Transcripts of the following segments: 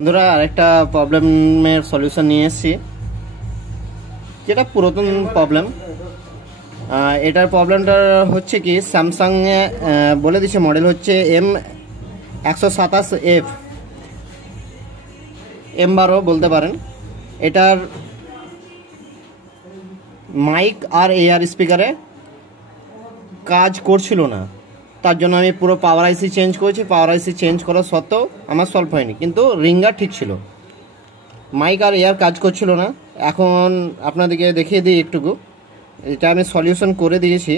বন্ধুরা আরেকটা প্রবলেমের সলিউশন নিয়ে এসেছি, যেটা পুরাতন প্রবলেম। এটার প্রবলেমটা হচ্ছে কি, স্যামসাংয়ে বলে দিচ্ছে মডেল হচ্ছে M127F, M12 বলতে পারেন। এটার মাইক আর এয়ার স্পিকারে কাজ করছিল না, তার জন্য আমি পুরো পাওয়ার আইসি চেঞ্জ করেছি। পাওয়ার আইসি চেঞ্জ করা সত্ত্বেও আমার সলভ হয়নি, কিন্তু রিঙ্গার ঠিক ছিল, মাইক আর এয়ার কাজ করছিল না। এখন আপনাদেরকে দেখিয়ে দিই একটুকু। এটা আমি সলিউশন করে দিয়েছি,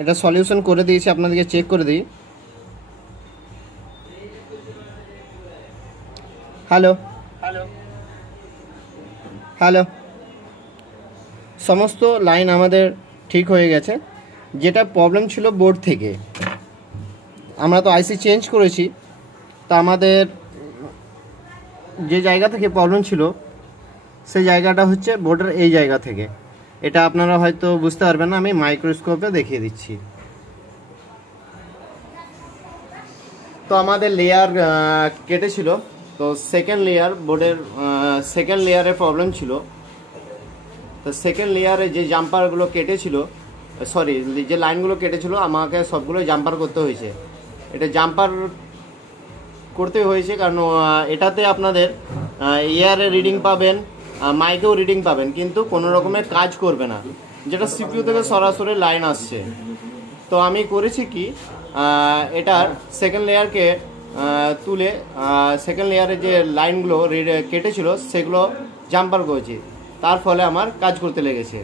এটা সলিউশন করে দিয়েছি, আপনাদেরকে চেক করে দিই। হ্যালো হ্যালো হ্যালো, সমস্ত লাইন আমাদের ঠিক হয়ে গেছে। যেটা প্রবলেম ছিল বোর্ড থেকে, আমরা তো আইসি চেঞ্জ করেছি, তা আমাদের যে জায়গা থেকে প্রবলেম ছিল সেই জায়গাটা হচ্ছে বোর্ডের এই জায়গা থেকে। এটা আপনারা হয়তো বুঝতে পারবেন না, আমি মাইক্রোস্কোপে দেখিয়ে দিচ্ছি। তো আমাদের লেয়ার কেটেছিল, তো সেকেন্ড লেয়ার বোর্ডের সেকেন্ড লেয়ারে প্রবলেম ছিল। তো সেকেন্ড লেয়ারে যে জাম্পারগুলো কেটেছিল, সরি যে লাইনগুলো কেটেছিল, আমাকে সবগুলো জাম্পার করতে হয়েছে। এটা জাম্পার করতে হয়েছে কারণ এটাতে আপনাদের এয়ারে রিডিং পাবেন, মাইকেও রিডিং পাবেন, কিন্তু কোনো রকমের কাজ করবে না, যেটা সিপিইউ থেকে সরাসরি লাইন আসছে। তো আমি করেছি কি, এটার সেকেন্ড লেয়ারকে তুলে সেকেন্ড লেয়ারে যে লাইনগুলো কেটেছিল সেগুলো জাম্পার করেছি, তার ফলে আমার কাজ করতে লেগেছে।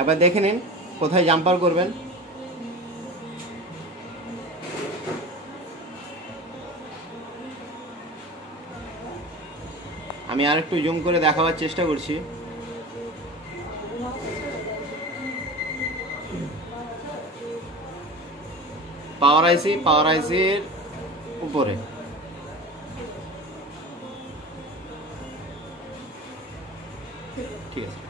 একবার দেখে নিন কোথায় জাম্পার করবেন। আমি আর একটু জুম করে দেখাবার চেষ্টা করছি। পাওয়ার আইসির উপরে ঠিক আছে।